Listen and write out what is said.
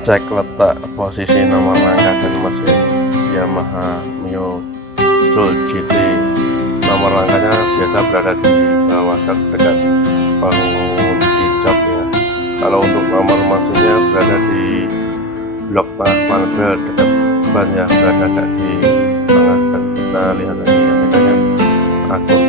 Cek letak posisi nomor rangka dan mesin Yamaha Mio Soul GT. Nomor rangkanya biasa berada di bawah dekat pengunci jok ya. Kalau untuk nomor mesinnya berada di blok tengah panel dekat ban ya, berada di tengah, dan kita lihat lagi gesekannya akur